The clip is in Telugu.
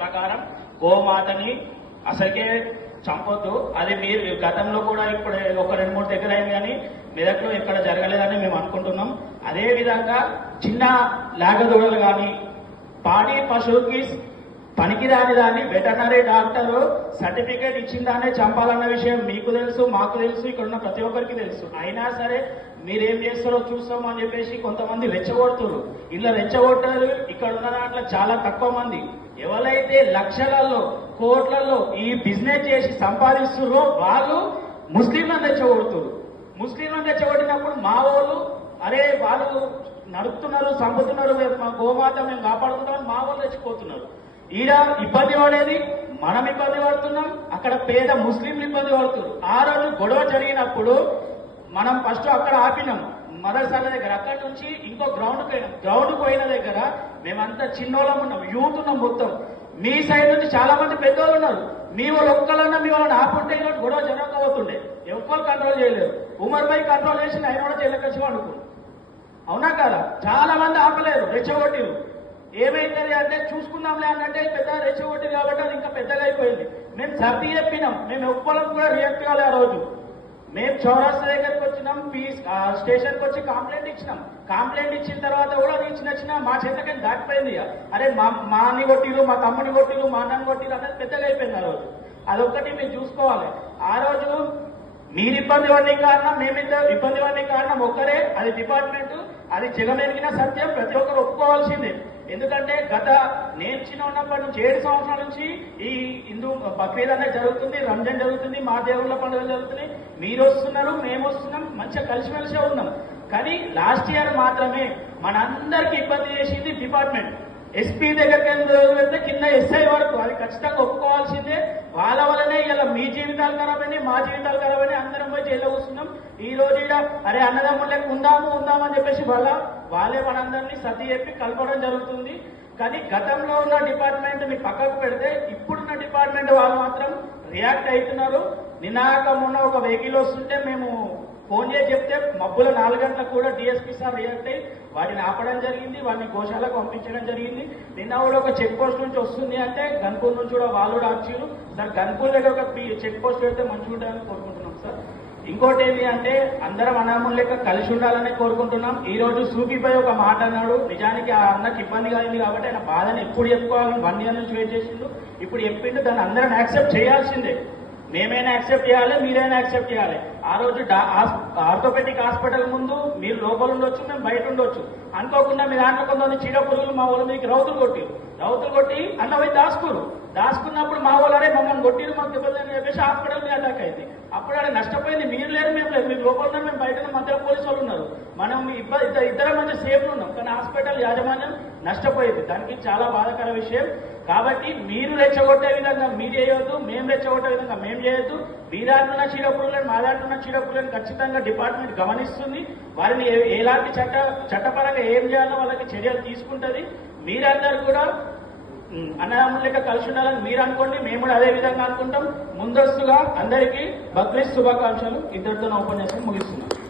ప్రకారం గోమాతని అసలుకే చంపొద్దు. అది మీరు గతంలో కూడా ఇప్పుడు ఒక రెండు మూడు దగ్గర అయింది కానీ మెదక్లో ఎక్కడ జరగలేదని మేము అనుకుంటున్నాం. అదే విధంగా చిన్న లేగదూడలు కానీ పాడి పశువుకి పనికిరాని దాన్ని వెటర్నరీ డాక్టర్ సర్టిఫికేట్ ఇచ్చిన దాన్నే చంపాలన్న విషయం మీకు తెలుసు మాకు తెలుసు ఇక్కడ ఉన్న ప్రతి ఒక్కరికి తెలుసు. అయినా సరే మీరేం చేస్తారో చూస్తాం అని చెప్పేసి కొంతమంది రెచ్చగొడుతున్నారు ఇలా రెచ్చగొట్టారు ఇక్కడ ఉన్న దాంట్లో చాలా తక్కువ మంది. ఎవరైతే లక్షలలో కోట్లలో ఈ బిజినెస్ చేసి సంపాదిస్తున్నారో వాళ్ళు ముస్లింలను రెచ్చగొడుతున్నారు ముస్లింలను రెచ్చగొట్టినప్పుడు మా వాళ్ళు అరే వాళ్ళు నడుపుతున్నారు చంపుతున్నారు మా గోమాత మేము కాపాడుకుంటామని మా వాళ్ళు రెచ్చిపోతున్నారు. ఈడ ఇబ్బంది పడేది మనం ఇబ్బంది పడుతున్నాం అక్కడ పేద ముస్లింలు ఇబ్బంది పడుతున్నారు. ఆ రోజు గొడవ జరిగినప్పుడు మనం ఫస్ట్ అక్కడ ఆపినాం మదర్సాల దగ్గర. అక్కడి నుంచి ఇంకో గ్రౌండ్ గ్రౌండ్ పోయిన. దగ్గర మేమంతా చిన్నోళ్ళం ఉన్నాం యూత్ ఉన్నాం మొత్తం. మీ సైడ్ నుంచి చాలా మంది పెద్దోళ్ళు ఉన్నారు. మీ వాళ్ళు ఒక్కలన్నా మీ వాళ్ళని ఆపుంటే ఇంకోటి గొడవ జరగకపోతుండే. ఎవరు కంట్రోల్ చేయలేరు ఉమర్ పై కంట్రోల్ చేసి ఆయన కూడా చేయలేకొచ్చి అనుకున్నాం అవునా కదా? చాలా మంది ఆపలేరు రెచ్చగొట్టిరు. ఏమైతుంది అంటే చూసుకుందాంలే అన్నట్టే పెద్ద రెచ్చగొట్టిరు కాబట్టి అది ఇంకా పెద్దగా అయిపోయింది. మేము సర్ది చెప్పినాం. మేము ఒక్కళ్ళం కూడా రియాక్ట్ కాలే ఆ రోజు. మేము చౌరాస్తా దగ్గరికి వచ్చినాం పీస్ స్టేషన్కి వచ్చి కంప్లైంట్ ఇచ్చినాం. కంప్లైంట్ ఇచ్చిన తర్వాత కూడా అది ఇచ్చిన ఇచ్చిన మా చేతకి దాటిపోయింది ఇక. అరే మా మా అన్ని కొట్టిరు మా తమ్ముని కొట్టిరు మా అన్నని కొట్టిరు అనేది పెద్దగా అయిపోయింది ఆ రోజు. అదొక్కటి మీరు చూసుకోవాలి. ఆ రోజు మీరు ఇబ్బంది పడిన కారణం మేమిద్దరు ఇబ్బంది పడిన కారణం ఒక్కరే. అది డిపార్ట్మెంట్ అది జగమెరిగిన సత్యం ప్రతి ఒక్కరు ఒప్పుకోవాల్సిందే. ఎందుకంటే గత నేను చిన్న ఉన్నప్పటి నుంచి ఏడు సంవత్సరాల నుంచి ఈ హిందూ బక్రీద్ అనేది జరుగుతుంది రంజాన్ జరుగుతుంది మా దేవుళ్ళ పండుగలు జరుగుతున్నాయి మీరు వస్తున్నారు మేము వస్తున్నాం మంచిగా కలిసిమెలిసే ఉన్నాం. కానీ లాస్ట్ ఇయర్ మాత్రమే మనందరికీ ఇబ్బంది చేసింది డిపార్ట్మెంట్. ఎస్పీ దగ్గరికి వెళ్తే కింద ఎస్ఐ వరకు అది ఖచ్చితంగా ఒప్పుకోవాల్సిందే. వాళ్ళ వల్లనే ఇలా మీ జీవితాలు ఖరాబని మా జీవితాలు ఖరాబని అందరం పోయి జైల్లో కూర్చున్నాం. ఈ రోజు ఈడ అరే అన్నదమ్ముళ్ళకి ఉందాము ఉందాము చెప్పేసి వాళ్ళ వాళ్ళే మనందరినీ సర్ది చెప్పి కలపడం జరుగుతుంది. కానీ గతంలో ఉన్న డిపార్ట్మెంట్ని పక్కకు పెడితే ఇప్పుడున్న డిపార్ట్మెంట్ వాళ్ళు మాత్రం రియాక్ట్ అవుతున్నారు. నినాక మొన్న ఒక వెహికల్ వస్తుంటే మేము ఫోన్ చేసి చెప్తే మబ్బుల నాలుగు గంటలకు కూడా డిఎస్పీ సార్ రియాక్ట్ అయ్యి వాటిని ఆపడం జరిగింది వాటిని గోశాలకు పంపించడం జరిగింది. నిన్న కూడా ఒక చెక్ పోస్ట్ నుంచి వస్తుంది అంటే గన్పూర్ నుంచి కూడా వాళ్ళు కూడా ఆర్చీలు సార్ గన్పూర్ దగ్గర ఒక చెక్ పోస్ట్ పెడితే మంచిగా ఉంటుందని కోరుకుంటున్నాం సార్. ఇంకోటి ఏంటి అంటే అందరం అనామం లెక్క కలిసి ఉండాలని కోరుకుంటున్నాం. ఈ రోజు సూపిపై ఒక మాట అన్నాడు. నిజానికి ఆ అన్నకి ఇబ్బంది కలిగింది కాబట్టి ఆయన బాధను ఎప్పుడు చెప్పుకోవాలని వన్ ఇయర్ నుంచి వెయిట్ చేసిండు ఇప్పుడు చెప్పిండు దాన్ని అందరం యాక్సెప్ట్ చేయాల్సిందే. మేమైనా యాక్సెప్ట్ చేయాలి? మీరైనా యాక్సెప్ట్ చేయాలి. ఆ రోజు ఆర్థోపెటిక్ హాస్పిటల్ ముందు మీరు లోపల ఉండొచ్చు మేము బయట ఉండొచ్చు. అనుకోకుండా మీ దాంట్లో కొంతమంది చీడ పురుగులు మా వాళ్ళు మీకు రౌతులు కొట్టిరు. రౌతులు కొట్టి అన్న పోయి దాచుకోరు. దాచుకున్నప్పుడు మా వాళ్ళు అరే మమ్మల్ని కొట్టిరు మాకు దెబ్బలు చెప్పేసి హాస్పిటల్ మీద అటాక్ అయింది. అప్పుడు ఆడ నష్టపోయింది. మీరు లేరు మేము లేదు మీరు లోపల ఉన్నారు మేము బయట మధ్యలో పోలీసు వాళ్ళు ఉన్నారు. మనం ఇబ్బ- ఇద్దరు ఇద్దరం మంచి సేఫ్లు ఉన్నాం. కానీ హాస్పిటల్ యాజమాన్యం నష్టపోయింది. దానికి చాలా బాధాకర విషయం. కాబట్టి మీరు రెచ్చగొట్టే విధంగా మీరు చేయొద్దు మేము రెచ్చగొట్టే విధంగా మేము చేయొద్దు. మీ చీడపురులను మాదాడుతున్న చీడపురులను మా ఖచ్చితంగా డిపార్ట్మెంట్ గమనిస్తుంది. వారిని ఎలాంటి చట్ట చట్టపరంగా ఏం చేయాలో వాళ్ళకి చర్యలు తీసుకుంటది. మీరందరూ కూడా అన్నదమ్ముల లెక్క కలిసి ఉండాలని మీరు అనుకోండి మేము కూడా అదే విధంగా అనుకుంటాం. ముందస్తుగా అందరికీ బక్రీద్ శుభాకాంక్షలు. ఇద్దరితో ఉపన్యాసం ముగిస్తున్నాం.